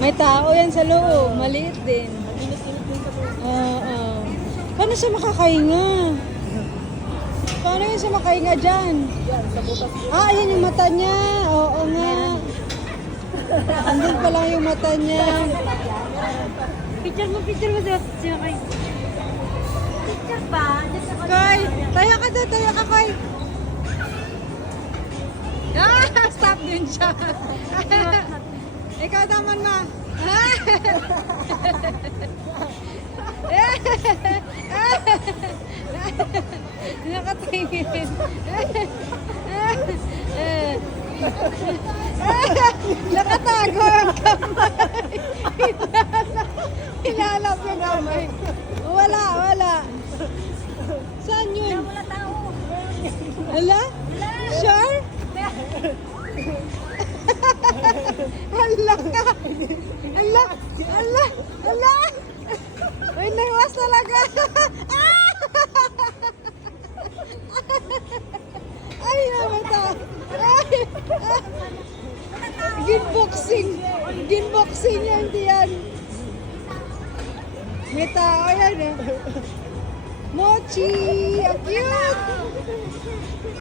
May tao yan sa loob. Maliit din. Oo. Paano siya makakahinga? Paano yun siya makahinga dyan? Ayan yung mata niya. Oo nga. Andun pa lang yung mata niya. Picture mo siya kay. Picture pa? Koy, tayo ka doon, tayo ka, Koy. Stop din siya. Ikaw naman, ma. Nakatingin. Nakatago ang kamay. Hinalap yung kamay. Wala. Saan yun? Wala tao. Hala? Sure? Hala ka. Hala. Uy, naiwas talaga. Ay, namata. Ginboxing yan diyan. May tao yan eh. Mochi! Ang cute!